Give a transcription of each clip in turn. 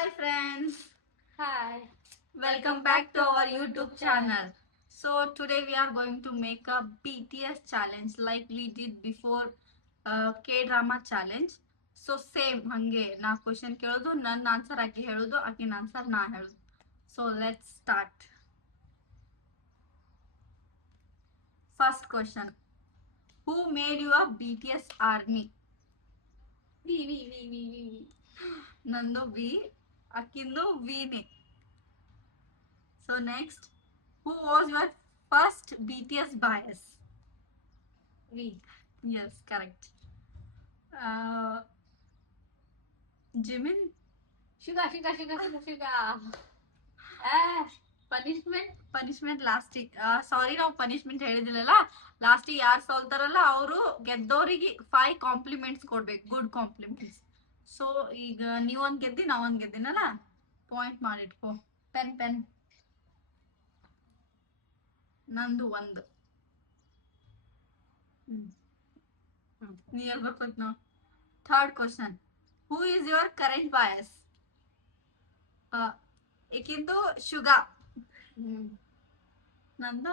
Hi friends, Hi. welcome back to our YouTube channel. So today we are going to make a BTS challenge like we did before K-drama challenge. So same hange ನಾ question ಕೇಳೋದು ನನ್ನ answer ಆಕಿ ಹೇಳೋದು ಆಕಿನ answer ನಾ ಹೇಳೋದು. So let's start. First question. Who made you a BTS army? We. ನಂದು V, ಆಕಿಂದು Vನೇ. So next, who was your first BTS bias? We. Yes, correct. Jimin? Sugar. Punishment ಲಾಸ್ಟಿಗೆ ಸಾರಿ ನಾವು ಪನಿಷ್ಮೆಂಟ್ ಹೇಳಿದಿಲ್ಲಲ್ಲ ಲಾಸ್ಟಿಗೆ ಯಾರು ಸೋಲ್ತಾರಲ್ಲ ಅವರು ಗೆದ್ದವರಿಗೆ 5 ಕಾಂಪ್ಲಿಮೆಂಟ್ಸ್ ಕೊಡ್ಬೇಕು, ಗುಡ್ ಕಾಂಪ್ಲಿಮೆಂಟ್ಸ್. ಸೊ ಈಗ ನೀವೊಂದು ಗೆದ್ದಿ ನಾವೊಂದು ಗೆದ್ದಿನಲ್ಲ, ಪಾಯಿಂಟ್ ಮಾಡಿಟ್ಕೋ. ಪೆನ್ ನಂದು ಒಂದು. ನೀ ಹೇಳ್ಬೇಕು ನಾವು. Third question. Who is your current bias? ಏಕಿಂದು ಶುಗಾ. ನಂದು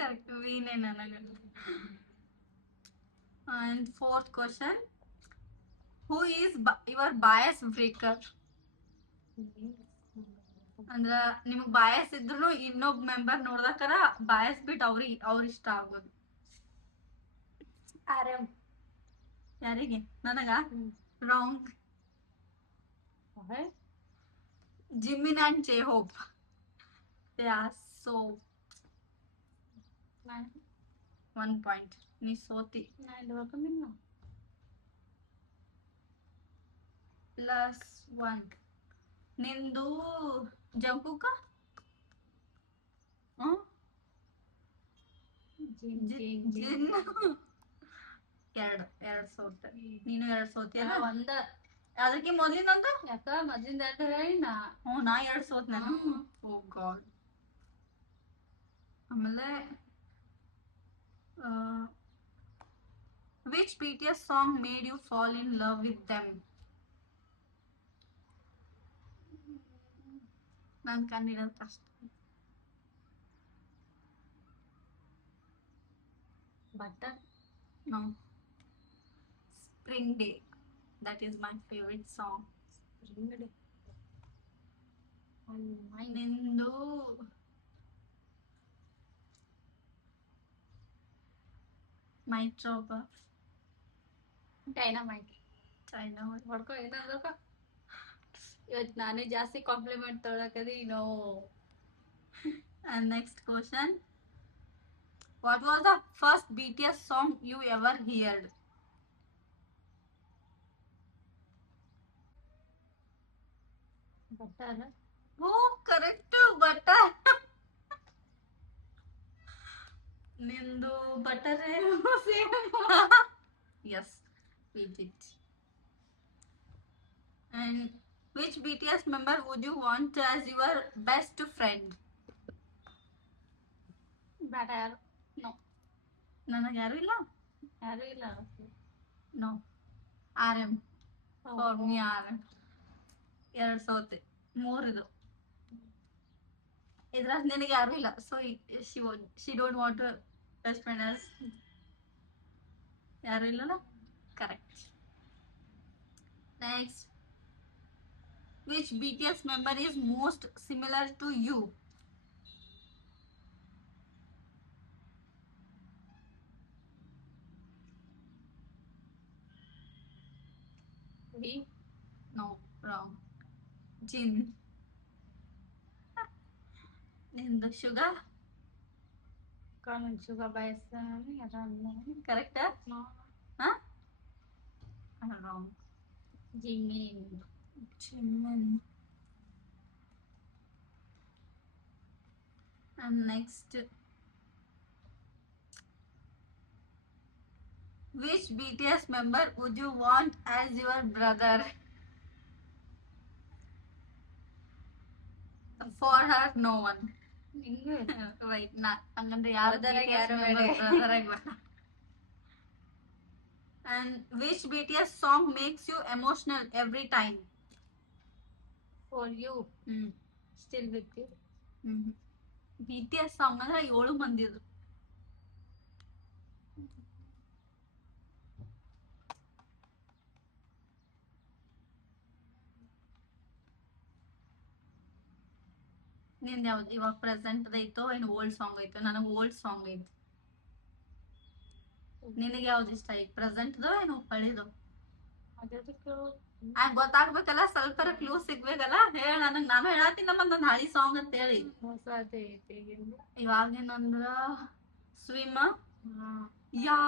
ಕರೆಕ್ಟ್, ವೀನೇ ನನಗೆ. And fourth question. Who is your bias breaker? ಅಂದ್ರ ನಿಮಗ್ ಬಾಯಸ್ ಇದ್ರು ಇನ್ನೊಬ್ಬ ಮೆಂಬರ್ ನೋಡ್ದಕ್ಕರ ಬಾಯಸ್ ಬಿಟ್ಟು ಅವ್ರ ಇಷ್ಟ ಆಗೋದು. ಆರಾಮ್. ಯಾರಿಗೆ? ನನಗ? Wrong. Jimin and J Hope. They are so 1 point. ನೀ ಸೋತಿ. +1. ನಿಂದು ಜಂಕುಕ ಜಿನ್ ಎರಡು ಸೋತ. ನೀನು 2 ಸೋತಿಯಲ್ಲ. ಒಂದ ಅದಕ್ಕೆ ಮೊದ್ಲಿನಂದು ಯಾಕ ಮೊದ್ಲಿಂದ ಹೇಳಿನ. ನಾ 2 ಸೋತ್ ನಾನು. ಓ ಗಾಡ್. ಆಮೇಲೆ which BTS song made you fall in love with them? ನಾನು ಕಂಡಿರೋದು ಕಷ್ಟ. Butter. No. Spring Day. That is my favorite song. Spring Day. ನಿಂದು ಮೈಟ್ರೋಬ. ಡೈನಮೈಟ್. ಚೈನಾ ಹೊಡ್ಕೊ ಏನಾದ್ರು. ಇವತ್ತು ನಾನೇ ಜಾಸ್ತಿ ಕಾಂಪ್ಲಿಮೆಂಟ್ ತೊಗೊಳಕದಿ ನೋ. And next question. What was the first BTS song you ever heard? Butter. Oh, correct. Butter. ನಿಂದು butter. Yes, we did. And which BTS member would you want as your best friend? Butter. No. ನನಗೆ ಯಾರು ಇಲ್ಲ. ಯಾರು ಇಲ್ಲ. No. RM. For me RM. 2 ಸೋತೆ, 3 ಇದು. ಇದ್ರಾಗ ನಿನಗೆ ಯಾರು ಇಲ್ಲ. So she don't want to best friend as. ಯಾರು ಇಲ್ಲಲ್ಲ. Correct. Next. Which BTS member is most similar to you? We. No, wrong. Jin. ನಿಂದು ಶುಗರ್. ಕಾಮನ್ ಶುಗರ್ ಬಯಸ. Correct. Wrong. Jimin. And next. Which BTS member would you want as your brother? For her, no one. ಹಿಂಗೆ. Right. ಹಂಗಂದ್ರೆ ಯಾರು Brother ಆಗಿ ಯಾರು ಬೇಡ. brother ಆಗಿ ಬೇಡ. And which BTS song makes you emotional every time? For you, Hmm. still with you. BTS song ಅಂದ್ರೆ 7 ಮಂದಿದು. ನಿಂದ ಯಾವ್ದು ಇವಾಗ ಪ್ರೆಸೆಂಟ್ ಐತೋ ಏನು ಓಲ್ಡ್ ಸಾಂಗ್ ಐತೋ? ನನಗೆ ಓಲ್ಡ್ ಸಾಂಗ್ ಐತಿ. ನಿನಗೆ ಯಾವ್ದು ಇಷ್ಟ ಐತಿ? ಪ್ರೆಸೆಂಟ್ದು ಏನು ಹಳಿದು? ಗೊತ್ತಾಗ್ಬೇಕಲ್ಲ, ಸ್ವಲ್ಪ ಕ್ಲೂ ಸಿಗ್ಬೇಕಲ್ಲ. ಹೇಳ ನನಗ್, ನಾನು ಹೇಳತ್ತೀನಿ ನಮ್ಮೊಂದ್ ಹಳಿ ಸಾಂಗ್ ಅಂತ ಹೇಳಿ. ಇವಾಗಿನಂದ್ರ ಸ್ವಿಮ್ ಯಾ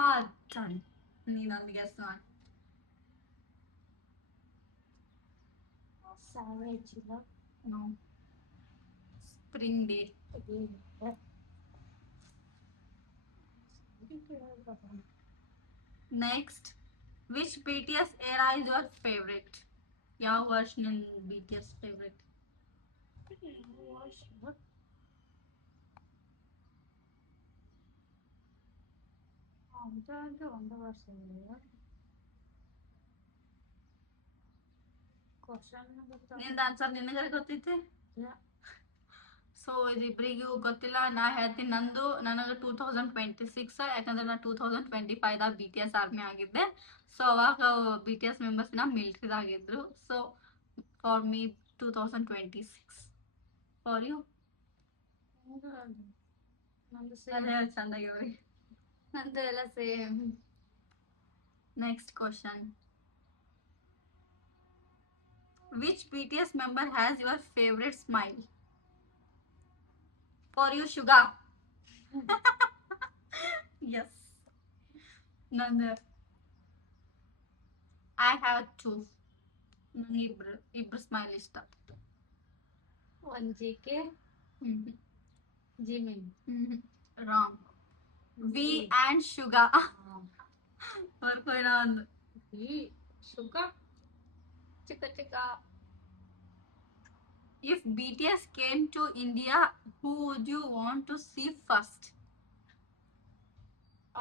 ಚಂದ್. ನೀನೊಂದು ಗೆಸ್ ಮಾಡಿ. Spring day. Next, which BTS era is your favorite? ಯಾವ ವರ್ಷನ್ ಇನ್ BTS favorite? ಒಂದು ವರ್ಷ ನಿಂದ ಆನ್ಸರ್ ನಿನಗಾರ ಗೊತ್ತೈತಿ? ಸೊ ಇದಿಬ್ರಿಗೂ ಗೊತ್ತಿಲ್ಲ. ನಾ ಹೇಳ್ತೀನಿ ನಂದು. ನನಗೆ 2026, ಯಾಕಂದ್ರೆ ನಾ 2025ದಾಗ BTS ಆರ್ಮಿ ಆಗಿದ್ದೆ. ಸೊ ಅವಾಗ BTS ಮೆಂಬರ್ಸ್ ಮಿಲಿಟರಿದಾಗಿದ್ರು. So for me 2026. For you? ನಂದು ಚಂದಾಗ್ಯವ್ರಿ. ನಂದು ಎಲ್ಲ same. Next question, which BTS member has your favorite smile? For you, Suga. Yes. Nandu. I have two. ಇಬ್ರು ಸ್ಮೈಲ್ ಇಷ್ಟ. ಒಂದು JK, Jimin. Wrong. V and Suga. ಬರ್ಕೋಣ ಒಂದು. Suga. ಚಿಕ್ಕ. If BTS came to India, who would you want to see first?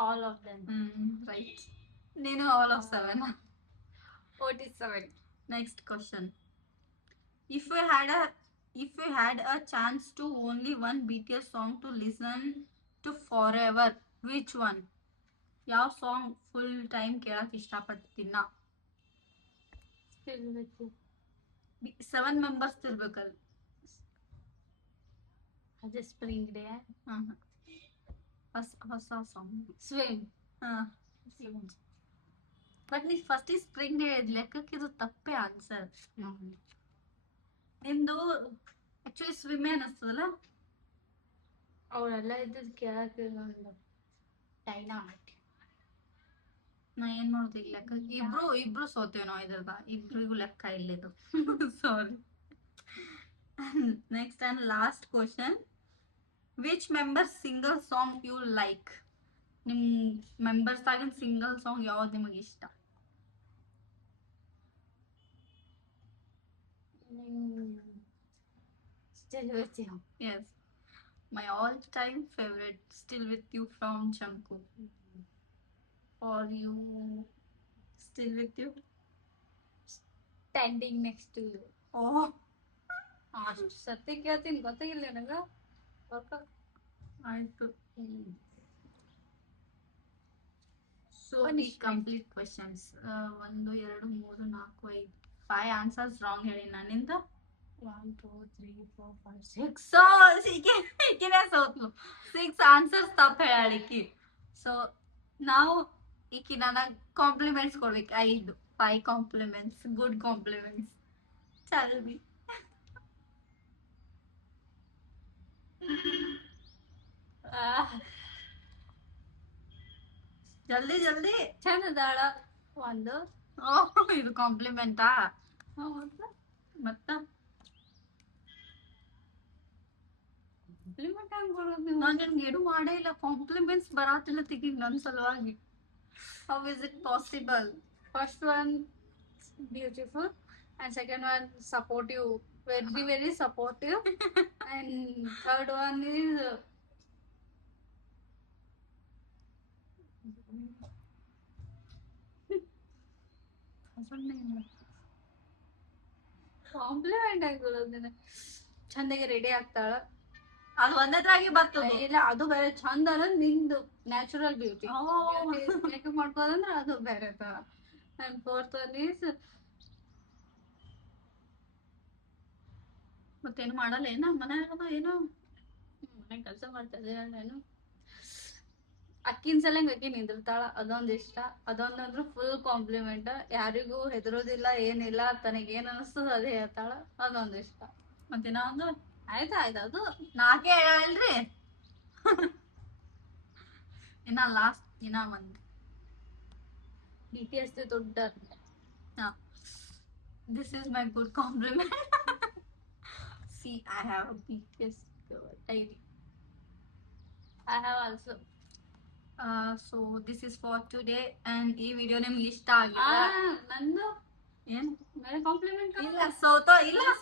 All of them. Right. Nenu all of 7. 47. Next question. If we had a chance to only one BTS song to listen to forever, which one? ಯಾವ song full time ಕೇಳಕ್ ಇಷ್ಟಪಡ್ತೀನ? Still with you. 7 members ಇರ್ಬೇಕಲ್ಲ. ಅದೇ spring day. ಹೊಸ song swim. But ನೀ first spring day ಲೆಕ್ಕಕ್ಕೆ ಇದು ತಪ್ಪೇ answer. ನಿಂದು ಆಕ್ಚುಲಿ ಸ್ವಿಮ್ಮೇ ಅನಿಸ್ತದಲ್ಲ. ಅವರೆಲ್ಲ ಇದ್ದದ್ದು ಕೇಳಕ್ಕೆ ಡೈನಾಮೈಟ್. ನಾ ಏನ್ ಮಾಡೋದು ಲೆಕ್ಕ? ಇಬ್ರು ಸೋತೇವ್ ನಾವು ಇದ್ರದ. ಇಬ್ರಿಗೂ ಲೆಕ್ಕ ಇಲ್ಲಿದು. Sorry. Next and last question, which member single song you like? ನಿಮ್ ಮೆಂಬರ್ಸ್ ಆಗಿನ ಸಿಂಗಲ್ ಸಾಂಗ್ ಯಾವ್ದು ನಿಮಗೆ ಇಷ್ಟ? Still with you. Yes, my all-time favorite, Still With You from Jungkook. For you, Still With You. Standing next to you. Oh, ಅಷ್ಟು ಸತ್ಯ ಕೇಳ್ತೀನಿ, ಗೊತ್ತಾಗಿಲ್ಲ ನನಗ. ಆಯ್ತು. ಸೊ ಈ ಕಂಪ್ಲೀಟ್ ಕ್ವೆಶನ್ಸ್ 1 2 3 4 5 5 ಆನ್ಸರ್ಸ್ ರಾಂಗ್ ಹೇಳಿ ನನ್ನಿಂದ. 1 2 3 4 5 6. ಸೊ ಈಕಿನೇ ಸೋತ್ಲು. 6 ಆನ್ಸರ್ಸ್ ತಪ್ಪು ಹೇಳಲಿಕ್ಕೆ. ಸೊ ನಾವು ಈಕಿ ನನಗೆ ಕಾಂಪ್ಲಿಮೆಂಟ್ಸ್ ಕೊಡ್ಬೇಕು. 5 ಕಾಂಪ್ಲಿಮೆಂಟ್ಸ್, ಗುಡ್ ಕಾಂಪ್ಲಿಮೆಂಟ್ಸ್. ಚಲ್ವಿ. ಜಲ್ದಿ ಜಲ್ದಿ. ಚಂದದಾಳ ಒಂದು. ಇದು ಕಾಂಪ್ಲಿಮೆಂಟಾ? ಮತ್ತ ಕಾಂಪ್ಲಿಮೆಂಟ್ ಹಂಗೆ ಬರೋದು? ನಾನು ನಿನ್ಗೆ ಏನು ಮಾಡೇ ಇಲ್ಲ. ಕಾಂಪ್ಲಿಮೆಂಟ್ಸ್ ಬರಾತಿಲ್ಲ ತೆಗಿ ನನ್ನ ಸಲುವಾಗಿ. How is it possible? First one beautiful and second one supportive, very supportive. And third one is compliment ಆಗಿರೋದಿನ ಚಂದಾಗಿ ರೆಡಿ ಆಗ್ತಾಳ. ಅದು ಒಂದೇದ್ರಾಗಿ ಬರ್ತದೆ. ಇಲ್ಲ ಅದು ಬೇರೆ ಚಂದ ಅನ್ನೋದು ನಿಂದು ನ್ಯಾಚುರಲ್ ಬ್ಯೂಟಿ. ಮೇಕಪ್ ಮಾಡ್ಕೋದಂದ್ರೆ ಅದು ಬೇರೆ ತರ. ಅಂಡ್ ಫೋರ್ತ್ ಒನ್ ಈಸ್ ಮತ್ತೇನು ಮಾಡಲ್ಲ ಏನ ಮನ್ಯಾಗ ಏನು ಮನೆ ಕೆಲಸ ಮಾಡ್ತಾ ಇದ್ದೇನೆ. ಅಕ್ಕಿನ ಸಲಂಗ್ ಅಕ್ಕಿ ನಿಂದಿರ್ತಾಳ, ಅದೊಂದ್ ಇಷ್ಟ. ಅದೊಂದಂದ್ರೆ ಫುಲ್ ಕಾಂಪ್ಲಿಮೆಂಟ್. ಯಾರಿಗೂ ಹೆದರೋದಿಲ್ಲ, ಏನಿಲ್ಲ, ತನಗೇನ್ ಅನಿಸ್ತದ ಅದೇ ಹೇಳ್ತಾಳ, ಅದೊಂದ್ ಇಷ್ಟ. ಮತ್ತೇನ ಒಂದು ಆಯ್ತು ಅದು 4 ಹೇಳಲ್ರಿ. ಇನ್ನ ಲಾಸ್ಟ್ ಇನ್ನ ಒಂದು BTS ದೊಡ್ಡ. This is my good compliment. See, I have a BTS diary. I have also. So this is for today. And ಈ ವಿಡಿಯೋ ನಿಮ್ಗೆ ಇಷ್ಟ ಆಗಿಲ್ಲ ನಂದು ಏನು ಮೇಲೆ ಕಾಂಪ್ಲಿಮೆಂಟ್ ಇಲ್ಲ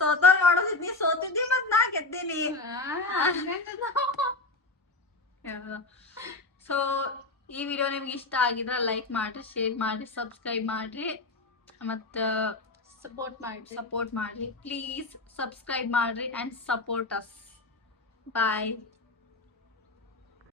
ಸೋತೋರ್ ಮಾಡೋದಿದ್ ನೀ ಸೋತಿದ್ದಿ ಮತ್ ನಾ ಗೆದ್ದೀನಿ. ಸೊ ಈ ವಿಡಿಯೋ ನಿಮ್ಗೆ ಇಷ್ಟ ಆಗಿದ್ರೆ ಲೈಕ್ ಮಾಡ್ರಿ, ಶೇರ್ ಮಾಡ್ರಿ, ಸಬ್ಸ್ಕ್ರೈಬ್ ಮಾಡ್ರಿ, ಮತ್ತು ಸಪೋರ್ಟ್ ಮಾಡ್ರಿ. ಪ್ಲೀಸ್ ಸಬ್ಸ್ಕ್ರೈಬ್ ಮಾಡ್ರಿ ಅಂಡ್ ಸಪೋರ್ಟ್ ಅಸ್. ಬಾಯ್.